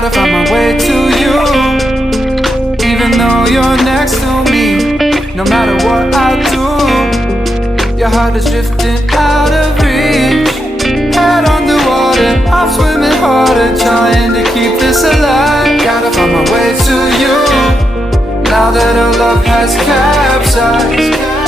Gotta find my way to you, even though you're next to me. No matter what I do, your heart is drifting out of reach. Head underwater, I'm swimming harder, trying to keep this alive. Gotta find my way to you, now that our love has capsized.